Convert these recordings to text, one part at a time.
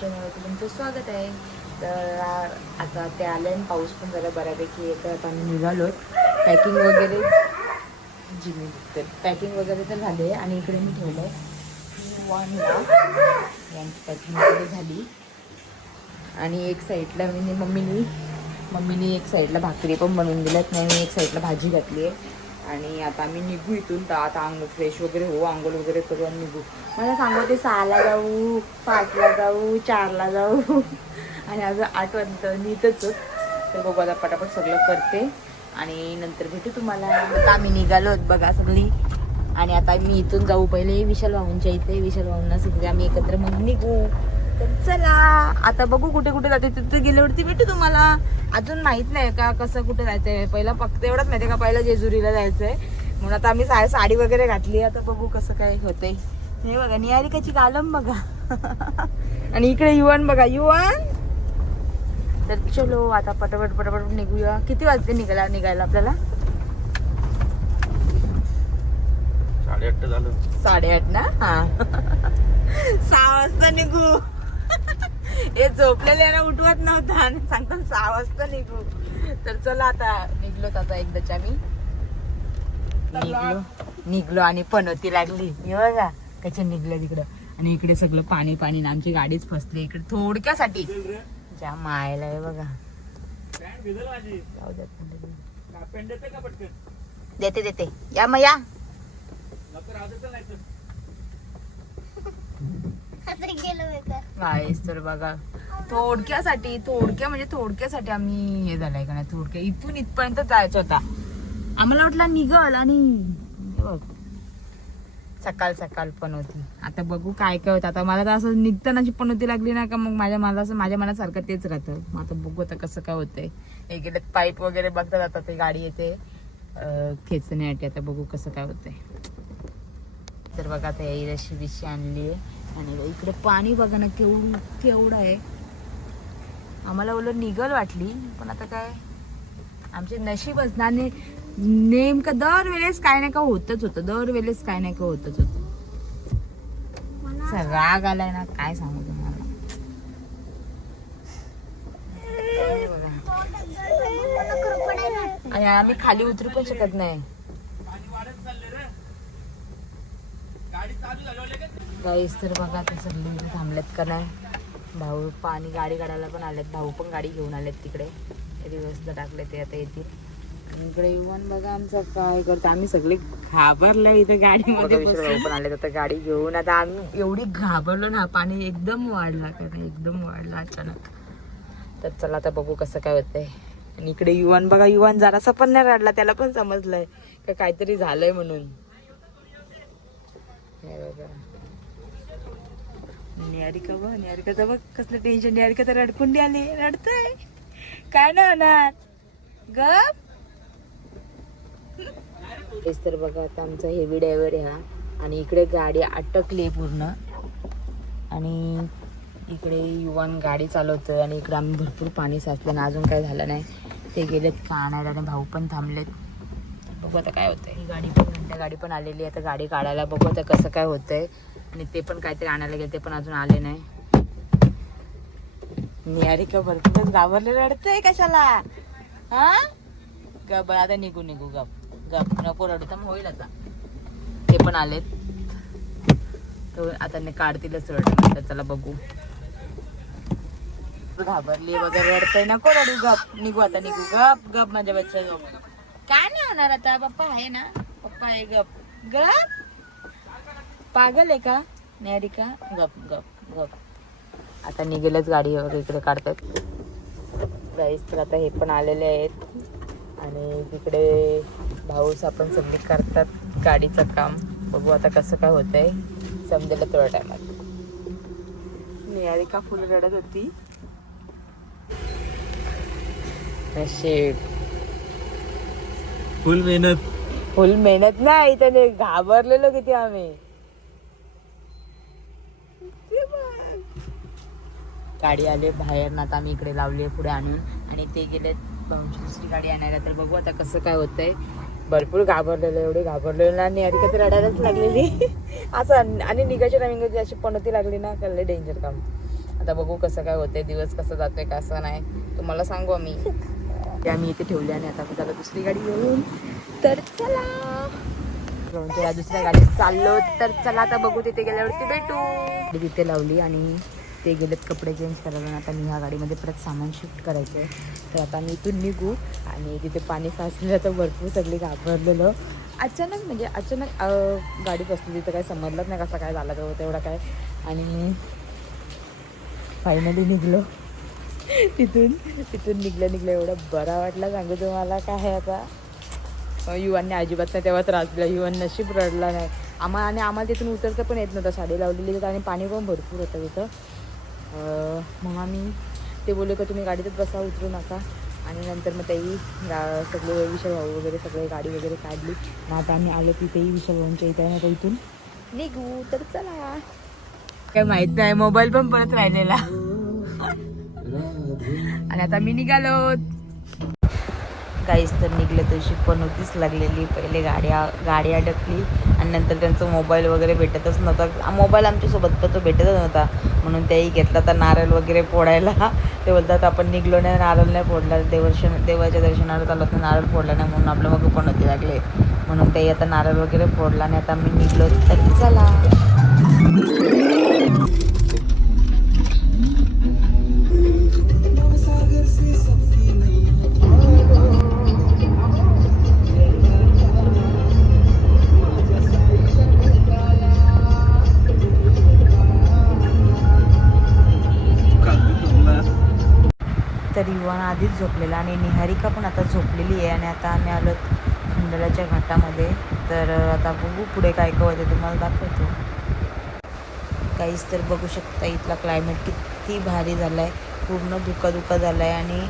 चॅनलवरती तुमचं स्वागत आहे. तर आता ते आले आणि पाऊस पण जरा बऱ्यापैकी येतं. आता आम्ही निघालो. पॅकिंग वगैरे तर झाले आणि इकडे मी ठेवलं वानला यांची पॅकिंग वगैरे झाली. आणि एक साईडला मम्मीनी एक साईडला भाकरी पण बनवून दिल्यात. नाही मी एक साईडला भाजी घातली आहे. आणि आता आम्ही निघू इथून. तर आता फ्रेश वगैरे हो, आंघोळ वगैरे करू आणि निघू. मला सांगते 6ला जाऊ, 5ला जाऊ, 4ला जाऊ आणि अजून 8 वाजता नीटच. तर बघू आता पटापट सगळं करते आणि नंतर भेटू तुम्हाला. आता आम्ही निघालो बघा सगळी. आणि आता मी इथून जाऊ पहिले विशाल भाऊंच्या इथे. विशाल भाऊंना सगळे आम्ही एकत्र मग निघू. तर चला आता बघू कुठे कुठे जाते. तिथे गेल्यावरती भेटू तुम्हाला. अजून माहित नाही का कसं कुठे जायचंय. पहिला फक्त एवढंच माहिती का पहिलं जेजुरीला जायचंय म्हणून आता आम्ही साडी वगैरे घातली. आता बघू कसं काय होतंय. हे बघा निहारिकाची गालम बघा आणि इकडे युवान बघा युवान. तर चलो आता पटापट निघूया. किती वाजते निघायला आपल्याला? 8:30 झालं. 8:30 ना. हा 6 वाजता निघू. हे झोपलेले ना उठवत नव्हता आणि सांगतात 6 वाजता निघू. तर चला आता निघलोच. आता एकदाच्या मी निघलो आणि पनवती लागली. हे बघा कसे निघलं तिकडं. आणि इकडे सगळं पाणी ना आमची गाडीच फसली इकडे थोडक्यासाठी. ज्या मायला आहे बघा. देते या मग या. तर बघा थोडक्यासाठी आम्ही हे झालंय का नाही. इथून इथपर्यंत जायचं होता. आम्हाला वाटलं निघल आणि सकाळ पण होती. आता बघू काय होतं. आता मला तर असं निघताना पण होती लागली ना का मग माझ्या मनासारखं तेच राहतं. मग आता बघू आता कसं काय होतंय. हे गेले पाईप वगैरे बघतात. आता ते गाडी येते खेचण्यासाठी. आता बघू कसं काय होतंय. तर बघा आता ही रशी बिशी आणली आहे. आणि इकडे पाणी बघा ना केवढं आहे. आम्हाला बोललं निघल वाटली पण आता काय आमचे नशीबच ना. नेमकं दरवेळेस काय नाही का होतच होतं. राग आलाय ना काय सांगू तुम्हाला. आणि आम्ही खाली उतरू पण शकत नाही. गाईस तर बघा ते सगळे थांबलेत का नाही. भाऊ पाणी गाडी काढायला पण आलेत. भाऊ पण गाडी घेऊन आलेत तिकडे. रिवर्सला टाकले ते आता येतील. इकडे युवन बघा आमचं काय करतो. आम्ही सगळे घाबरलो इथं गाडीमध्ये पण आले. आता गाडी घेऊन आता आम्ही एवढी घाबरलो ना. पाणी एकदम वाढला अचानक. तर चला आता बघू कसं काय होतंय. आणि इकडे युवन बघा. युवन जरासा पण नाही रडला. त्याला पण समजलंय का काहीतरी झालंय म्हणून. निहारिका बघ कसलं टेन्शन. निहारिका तर रडकुंडी आली. रडतय काय नाही होणार गप. तेच तर बघा आता आमचा हेवी ड्रायव्हर ह्या. आणि इकडे गाडी अटकली पूर्ण. आणि इकडे युवान गाडी चालवतोय. आणि इकडे आम्ही भरपूर पाणी साचलं ना. अजून काय झालं नाही. ते गेलेत का आणायला आणि भाऊ पण थांबलेत. बघू आता काय होतंय. ही गाडी पण आलेली आहे. आता गाडी काढायला बघू आता कसं काय होतंय. आणि ते पण काहीतरी आणायला गेले. ते पण अजून आले नाही. निहारिका भरपूरच घाबरले. रडतंय कशाला हा. गप आता निघू गप नको रडू. तर होईल आता. ते पण आलेत. तर आता काढतीलच रडत. चला बघू. घाबरली वगैरे रडतंय. नको रडू गप निघू. आता निघू गप माझ्या बच्चा. काय नाही होणार आता. पप्पा आहे ना. पप्पा आहे. गप पागल आहे का निहारिका. गप आता निघेलच गाडी वगैरे इकडे काढतात. गाईस तर आता हे पण आलेले आहेत. आणि तिकडे भाऊस आपण सगळे करतात गाडीचं काम. बघू आता कसं काय होतंय. समजेल थोड्या टायमात. निहारिका फुल रडत होती. फुल मेहनत नाही. त्याने घाबरलेलो किती आम्ही. गाडी आले बाहेर ना. आता आम्ही इकडे लावली पुढे आणून. आणि ते गेले भाऊची दुसरी गाडी आणायला. तर बघू आता कसं काय होतंय. भरपूर एवढे घाबरलेलो ना. आणि कधी रडायलाच लागलेली असं. आणि निघायची अशी पणती लागली ना. कळले डेंजर काम. आता बघू कसं काय होतंय, दिवस कसं जातोय कसं नाही तुम्हाला सांगू आम्ही. ते आम्ही इथे ठेवले आणि आता त्याला दुसरी गाडी घेऊन तर चला या दुसऱ्या गाडीत चाललो. तर चला आता बघू तिथे गेल्यावरती भेटू. गाडी तिथे लावली आणि ते गेलेत कपडे चेंज करायला आणि आता मी ह्या गाडीमध्ये परत सामान शिफ्ट करायचं आहे. तर आता मी इथून निघू आणि तिथे पाणी साचलेलं तर भरपूर सगळी घाबरलेलं. अचानक म्हणजे अचानक गाडी बसली तिथं काही समजलंच नाही कसा काय झाला तो तेवढा काय. आणि मी फायनली निघलो तिथून निघलं एवढं बरा वाटला सांगू तुम्हाला. काय आहे आता युवांनी अजिबात नाही तेव्हा त्रास दिला. युवान नशीब रडला नाही आणि आम्हाला तिथून उतरतं पण येत नव्हतं. साडी लावलेली होतं आणि पाणी पण भरपूर होतं तिथं. मग आम्ही ते बोलले का तुम्ही गाडीतच बसा उतरू नका. आणि नंतर मग तेही सगळे विशाल भाऊ वगैरे सगळे गाडी वगैरे काढली. मग आता आम्ही आलो तिथेही विशाल भाऊंच्या इथे आहे. आता इथून निघू तर चला. काय माहित नाही मोबाईल पण परत राहिलेला आणि आता मी निघालो. काहीच तर निघलं तशी पण होतीच लागलेली. पहिले गाडी अडकली आणि नंतर त्यांचा मोबाईल वगैरे भेटतच नव्हता. मोबाईल आमच्यासोबत पण तो भेटतच नव्हता म्हणून त्याही घेतला तर नारळ वगैरे फोडायला. ते बोलतात आपण निघलो नाही नारळ नाही फोडला, देवाच्या दर्शनाला चालत नाही नारळ फोडला नाही म्हणून आपलं मग पण होते लागले म्हणून त्याही आता नारळ वगैरे फोडला आणि आता मी निघलो तर चला. तर युवान आधीच झोपलेला आणि निहारिका पण आता झोपलेली आहे. आणि आता आम्ही आलो खंडाळ्याच्या घाटामध्ये. तर आता बघू पुढे काय काय होते तुम्हाला दाखवतो. काहीच तर बघू शकता इथला क्लायमेट किती भारी झाला आहे. पूर्ण धुका झाला आहे आणि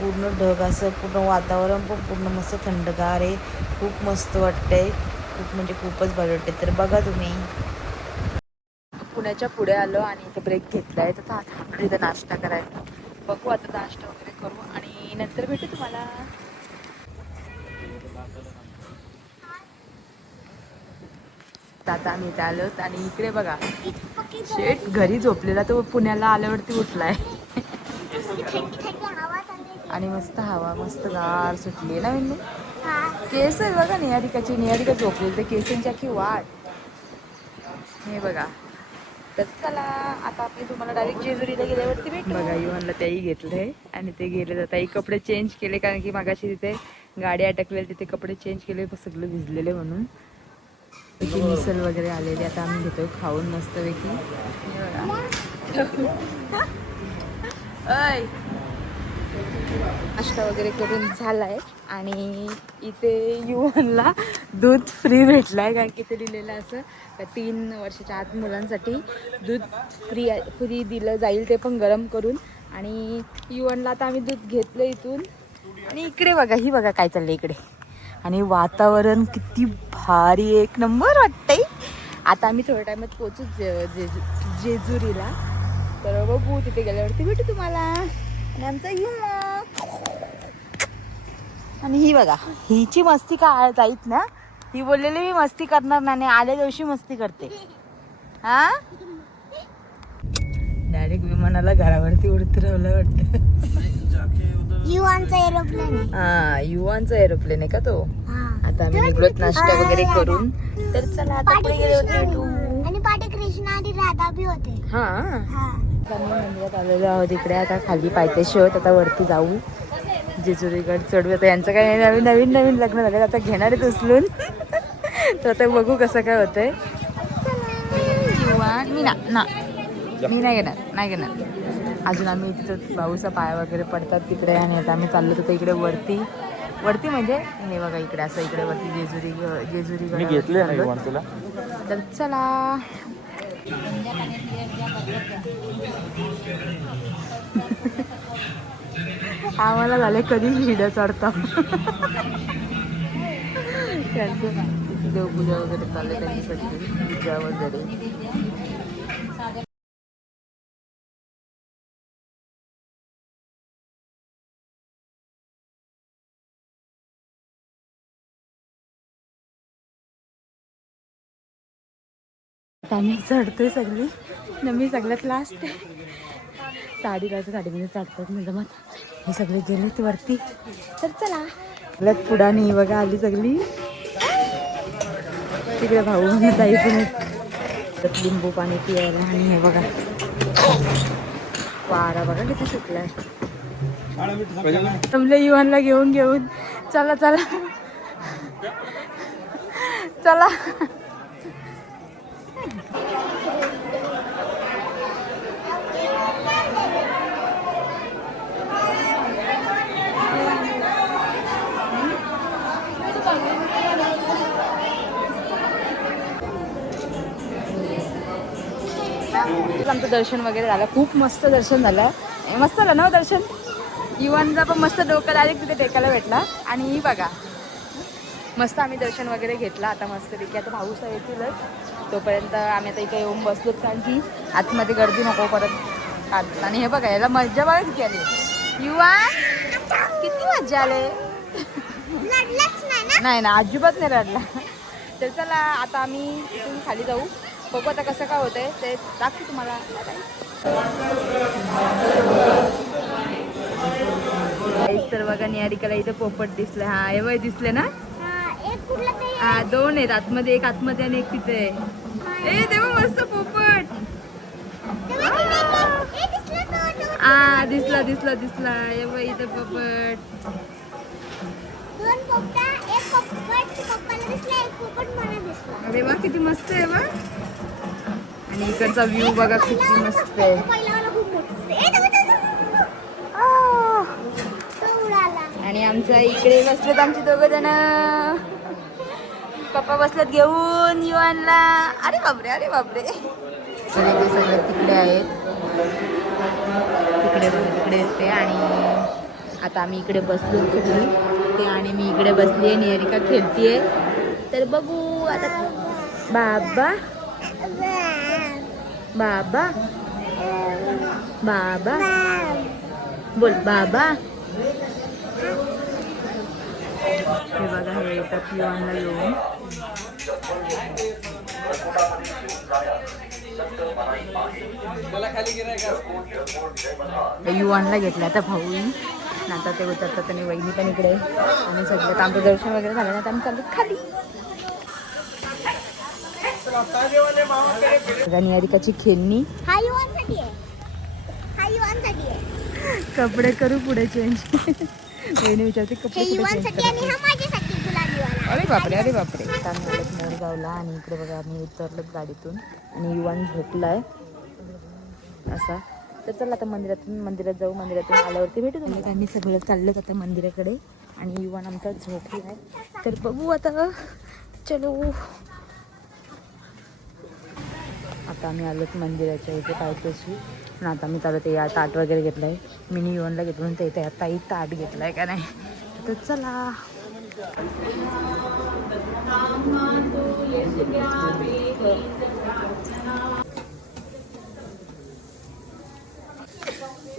पूर्ण ढग असं पूर्ण वातावरण पण पूर्ण मस्त थंडगार आहे. खूप मस्त वाटतंय. खूप म्हणजे खूपच भारी वाटते. तर बघा तुम्ही. पुण्याच्या पुढे आलो आणि इथे ब्रेक घेतला आहे. तर आता इथं नाश्ता करायचा. बघू आता नाश्ता वगैरे करू आणि नंतर भेटू तुम्हाला. आता आम्ही इथे आलो आणि इकडे बघा शेट घरी झोपलेला तो पुण्याला आल्यावरती उठलाय आणि मस्त हवा मस्त गार सुटली ना. मी केस आहे बघा निहारिका झोपलेली ते केसांची अख्खी वाट हे बघा. तर चला आता आपली तुम्हाला डायरेक्ट जेजुरीला गेल्यावरती भेटू. बघा युवानला त्याही घेतलंय आणि ते गेले जाताही कपडे चेंज केले कारण की मागाशी तिथे गाडी अटकलेली तिथे कपडे चेंज केले सगळे भिजलेले म्हणून. त्याची मिसल वगैरे आलेली आता आम्ही घेतो खाऊन मस्तपैकी. नाश्ता वगैरे करून झालाय आणि इथे युवानला दूध फ्री भेटलाय कारण की ते लिहिलेलं असं 3 वर्षाच्या आत मुलांसाठी दूध फ्री दिलं जाईल ते पण गरम करून. आणि युवानला आता आम्ही दूध घेतलं इथून. आणि इकडे बघा ही बघा काय चाललंय इकडे आणि वातावरण किती भारी एक नंबर वाटतंय. आता आम्ही थोड्या टाइमात पोहोचू जेजुरीला. तर बघू तिथे गेल्यावरती भेटू तुम्हाला. आणि आमचा युवा आणि ही बघा हिची मस्ती काय जाईत ना. ही बोललेली मी मस्ती करणार नाही आल्या दिवशी मस्ती करते. हा डायरेक्ट विमानाला घरावरती उतरवलं वाटतं. युवांचा एरोप्लेन. हा युवांचा एरोप्लेन आहे का तो. आता आम्ही निघलोत नाश्ता वगैरे करून. तर चला आता पुढे गेले भेटू. आणि पाठी कृष्णा आणि राधा बी होते. हा आम्ही मंदिरात आलेलो आहोत इकडे. आता खाली पायथ्याशी होत आता वरती जाऊ जेजुरीगड चढू. आता यांचं काय नवीन लग्न झालं आता घेणार आहेत उचलून. तर आता बघू कसं काय होतंय. युवा मी नाही घेणार अजून. आम्ही तिथं भाऊचा पाय वगैरे पडतात तिकडे आणि आता आम्ही चाललो होतो इकडे वरती म्हणजे हे बघा इकडे असं इकडे वरती जेजुरीगड घेतले तुला. तर चला आम्हाला झाले कधी हिडं चढता. त्यांचं देवपूजा वगैरे चालले त्यांच्यासाठी पूजा वगैरे. आम्ही चढतोय सगळी मी सगळ्यात लास्ट आहे. साडी राहायचं साडीमध्ये चढतात म्हणजे मग हे सगळे गेलेत वरती. तर चला लत पुढानी बघा आली सगळी. तिकडे भाऊ ताई पण तर लिंबू पाणी पियायला. आणि हे बघा वारा बघा किती सुटलाय. जमले युवानला घेऊन घेऊन. चला चला चला. आमचं दर्शन वगैरे झालं. खूप मस्त दर्शन झालं. मस्त झालं ना दर्शन. युवांचा पण मस्त डोकं डायरेक्ट तिथे टेकायला भेटला. आणि बघा मस्त आम्ही दर्शन वगैरे घेतलं. आता मस्त पैकी आता भाऊस येतीलच तोपर्यंत आम्ही आता इथे येऊन बसलोत. कारण की आतमध्ये गर्दी नको परत काढतात. आणि हे बघा याला मज्जा बघा किती आली. युवान किती मज्जा आले. नाही ना अजिबात नाही रडला. तर चला आता आम्ही इथून खाली जाऊ. बघू आता कसं काय होतंय ते दाखवू तुम्हाला. तर बघा निहारिकाला इथे पोपट दिसले. हा हे वय दिसले ना. हा दोन आहेत आतमध्ये. एक आतमध्ये आणि एक तिथे. ए तेव्हा मस्त पोपट. हा दिसला दिसला दिसला. हे वय इथे पोपट. अरे वा किती मस्त आहे वा. आणि इकडचा व्ह्यू बघा किती मस्त आहे. आणि आमच्या इकडे बसलेत आमचे दोघं जण. पप्पा बसलेत घेऊन युवानला. अरे बापरे अरे बापरे. सगळे ते सगळे तिकडे आहेत. तिकडे तिकडे येते. आणि आता आम्ही इकडे बसलो सगळी ते. आणि मी इकडे बसली. निहारिका खेळतीये. तर बघू आता. बाबा बाबा बाबा बोल बाबा. हे बघा हे येतात युवानला येऊन. युवानला घेतला आता भाऊ. आता ते उतरतात आणि वहिनी पण इकडे. आणि सगळं आमचं दर्शन वगैरे झालं ना तर आम्ही चाललो खाली. निहारिकाची खेळणी. कपडे करू पुढे चेंज. वहिनी विचारते कपडे कुठे चेंज. अरे बापरे अरे बापरे. आम्ही आलोत मोरगावला. आणि इकडे बघा आम्ही उतरलोत गाडीतून. आणि युवान झोपलाय असा. तर चला आता मंदिरात जाऊ. मंदिरातून आल्यावरती भेटू तुम्ही. त्यांनी सगळं चाललं आता मंदिराकडे. आणि युवान आमचा झोपलाय. तर बघू आता. चलो आता आम्ही आलोत मंदिराच्या इथे पायथ्याशी. आणि आता मी चालत या ताट वगैरे घेतलाय. मिनी युवानला घेतलं म्हणून ते इथे आताही ताट घेतलाय का नाही. तर चला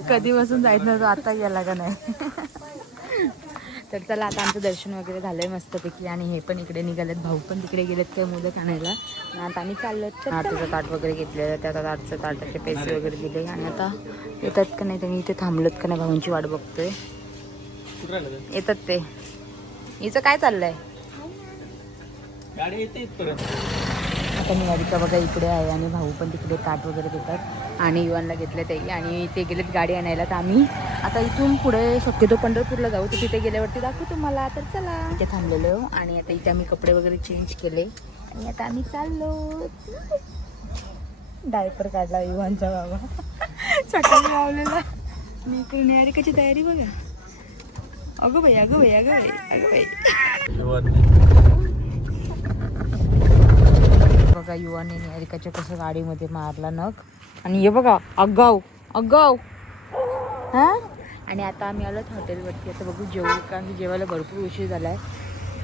कधी बसून जायचं नव्हतं आता गेला का नाही. तर चला आता आमचं दर्शन वगैरे झालंय मस्तपैकी. आणि हे पण इकडे निघालेत. भाऊ पण तिकडे गेलेत काय मोदक आणायला. आता आम्ही चाललो. त्याचं ताट वगैरे घेतलेलं. त्या ताटाचे पैसे वगैरे दिले. आणि आता येतात का नाही त्यांनी इथे थांबलत का नाही भाऊंची वाट बघतोय. येतात ते. हिचं काय चाललंय. आता निहारिका बघा इकडे आहे. आणि भाऊ पण तिकडे ताट वगैरे देतात. आणि युवानला घेतले ते. आणि ते गेलेत गाडी आणायला. तर आम्ही आता इथून पुढे शक्यतो पंढरपूरला जाऊ. तर तिथे गेल्यावरती दाखवू तुम्हाला. तर चला इथे थांबलेलो. आणि आता इथे आम्ही कपडे वगैरे चेंज केले. आणि आता आम्ही चाललो. डायपर काढला युवानचा बाबा. सकाळी लावलेला. मी इकडे निहारिकाची तयारी बघा. अगं बाई अगं बाई अगं बाई अगं बाई. बघा युवाने निहारिकाच्या कसं गाडीमध्ये मारला नख. आणि हे बघा अगाव अगाव. हा. आणि आता आम्ही आलोत हॉटेलवरती. आता बघू जेवू. कारण की जेवायला भरपूर उशीर झालाय.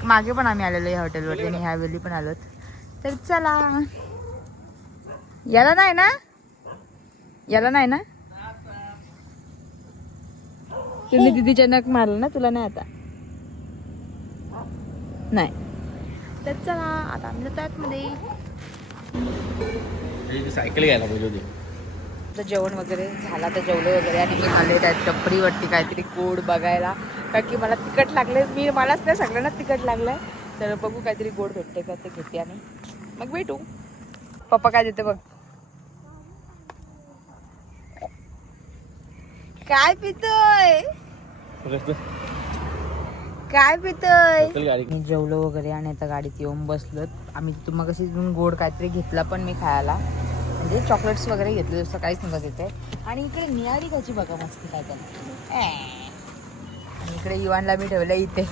मागे पण आम्ही आलेलो आहे हॉटेलवरती. आणि ह्यावेळी पण आलोत. तर चला. याला नाही ना. याला नाही ना. तुम्ही दिदीच्या नख मारला ना. तुला नाही आता नाही. तर चला आता आम्ही जातो आतमध्ये. सायकल घ्यायला पाहिजे होती. तर जेवण वगैरे झाला तर जेवलो वगैरे आणि मी आले त्या टपरीवरती काहीतरी गोड बघायला, कारण की मला तिखट लागले. मलाच नाही सगळ्यांना तिखट लागलंय, तर बघू काहीतरी गोड भेटते का ते घेते आणि मग भेटू. पप्पा काय देते बघ. काय पितोय काय पितोय. मी जेवलो वगैरे आणि आता गाडीत येऊन बसलो. आम्ही मग अशी गोड काहीतरी घेतला पण मी खायला, म्हणजे चॉकलेट्स वगैरे घेतले, जसं काहीच नव्हतं तिथे. आणि इकडे निहारी खायची बघा मस्त काय त्याला. आणि इकडे युवानला मी ठेवलं इथे,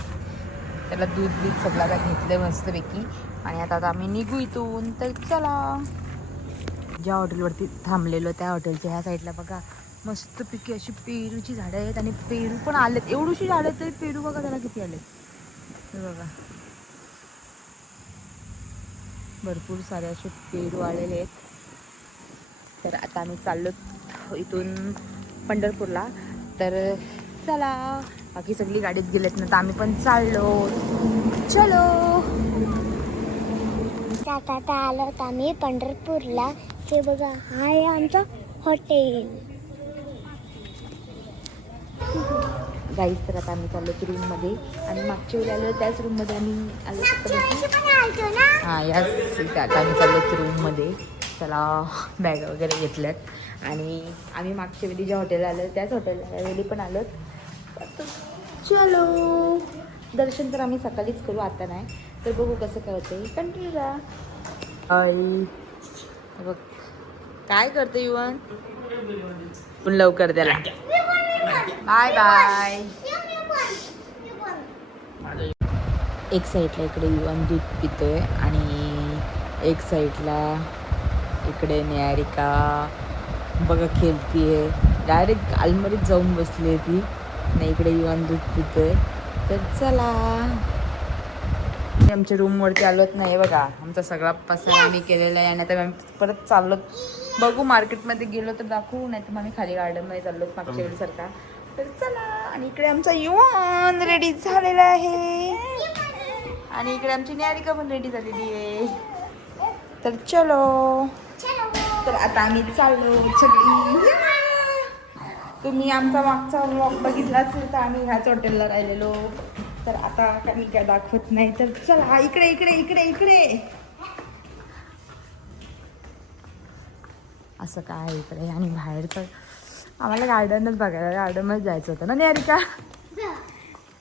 त्याला दूध सगळं काय घेतलं मस्तपैकी. आणि आता आम्ही निघू इथून. तर चला, ज्या हॉटेलवरती थांबलेलो त्या हॉटेलच्या ह्या साईडला बघा मस्तपैकी अशी पेरूची झाडं आहेत आणि पेरू पण आलेत. एवढीशी झाडं आहेत तरी पेरू बघा त्याला किती आले. हे बघा भरपूर सारे असे पेरू आलेले आहेत. तर आता आम्ही चाललो इथून पंढरपूरला. तर चला, बाकी सगळी गाडीत गेलेत ना, तर आम्ही पण चाललो. चलो, आता आलो आम्ही पंढरपूरला. ते बघा, हा आहे आमचं हॉटेल. गाईज तर आता आम्ही चाललो रूममध्ये. आणि मागच्या वेळी आलो त्याच रूममध्ये आम्ही आलो शकतो. हां, याच आता आम्ही चाललो रूममध्ये. चला, बॅग वगैरे घेतल्यात आणि आम्ही मागच्या वेळी ज्या हॉटेलला आलो त्याच हॉटेलला वेळी पण आलो. चलो, दर्शन तर आम्ही सकाळीच करू, आता नाही. तर बघू कसं काय होतं. कंटिन्यू राहा. बघ काय करते युवन, पण लवकर त्याला बाय बाय. एक साईडला इकडे युवन दूध पितोय आणि एक साईडला इकडे निहारिका बघा खेळतीये. डायरेक्ट अलमारीत जाऊन बसली आहे ती. नाही, इकडे युवन दूध पितोय. तर चला, आमच्या रूमवरती आलोत नाही बघा. आमचा सगळा पसारा आम्ही केलेला आहे आणि आता आम्ही परत चाललो. बघू मार्केटमध्ये गेलो तर दाखवू, नाही तर मग आम्ही खाली गार्डनमध्ये चाललो मागच्या वेळेसारखा. तर चला, आणि इकडे आमचा युवन रेडी झालेला आहे आणि इकडे आमची निहारिका पण रेडी झालेली आहे. तर चलो, तर आता आम्ही चाललो सगळी. तुम्ही आमचा मागचा व्लॉग बघितला असेल तर आम्ही ह्याच हॉटेलला राहिलेलो. तर आता मी काय दाखवत नाही. तर चला, इकडे इकडे इकडे इकडे असं काय इकडे. आणि बाहेर तर आम्हाला गार्डनच बघायला, गार्डनमध्ये जायचं होतं ना निहारिका.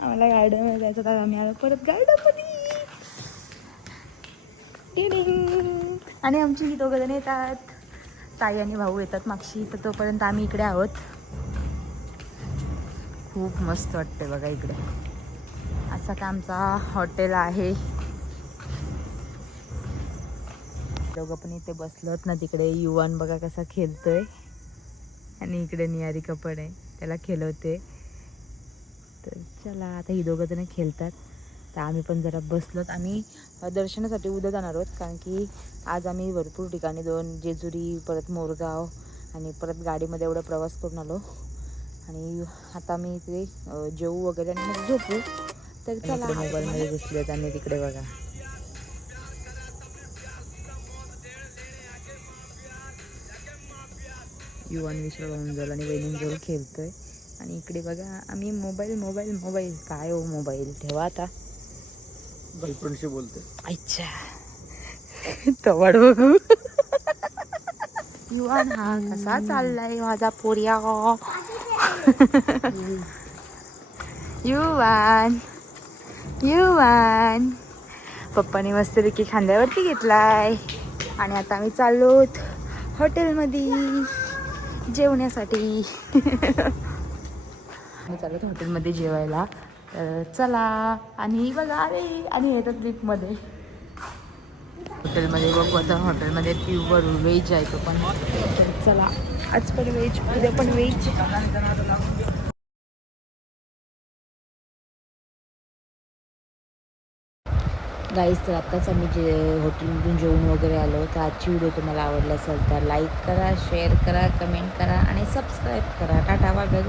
आम्हाला गार्डनमध्ये जायचं होतं. आम्ही आलो परत गार्डनमध्ये. आणि आमची ही दोघं जण येतात, ताई आणि भाऊ येतात मागशी. तर तोपर्यंत आम्ही इकडे आहोत. खूप मस्त वाटते बघा इकडे. असं का आमचा हॉटेल आहे. दोघं पण इथे बसलोत ना. तिकडे युवन बघा कसा खेळतोय आणि इकडे निहारिका पण आहे, त्याला खेळवते. तर चला, आता ही दोघं जण खेळतात. तर आम्ही पण जरा बसलोत. आम्ही दर्शनासाठी उद्या जाणार आहोत, कारण की आज आम्ही भरपूर ठिकाणी जेजुरी, परत मोरगाव आणि परत गाडीमध्ये एवढा प्रवास करून आलो. आणि आता मी इथे जेवू वगैरे आणि मग झोपू. तर चला, मोबाईलमध्ये बसलेत आणि तिकडे बघा युवन विश्व होऊन जाईल आणि वहिनींजवळ खेळतोय. आणि इकडे बघा आम्ही मोबाईल मोबाईल मोबाईल. काय हो मोबाईल ठेवा आता. गर्लफ्रेंडशी बोलते. अच्छा, तवड बघू युवन हा कसा चाललाय माझा पोरिया. युवन युवन पप्पाने मस्तपैकी खांद्यावरती घेतलाय. आणि आता आम्ही चाललोत हॉटेलमध्ये जेवण्यासाठी. आम्ही चाललोत हॉटेलमध्ये जेवायला. तर चला, आणि बघा अरे, आणि येतात ट्रिपमध्ये हॉटेलमध्ये. बघू आता हॉटेलमध्ये प्युअर व्हेज आहे तो पण. तर चला, आज पण व्हेज, उद्या पण व्हेज. गाईस, तर आत्ताच आम्ही हॉटेलमधून जेवून वगैरे आलो. तर आजची व्हिडिओ तुम्हाला आवडला असेल तर लाईक करा, शेअर करा, कमेंट करा आणि सबस्क्राईब करा. Tata, bye bye.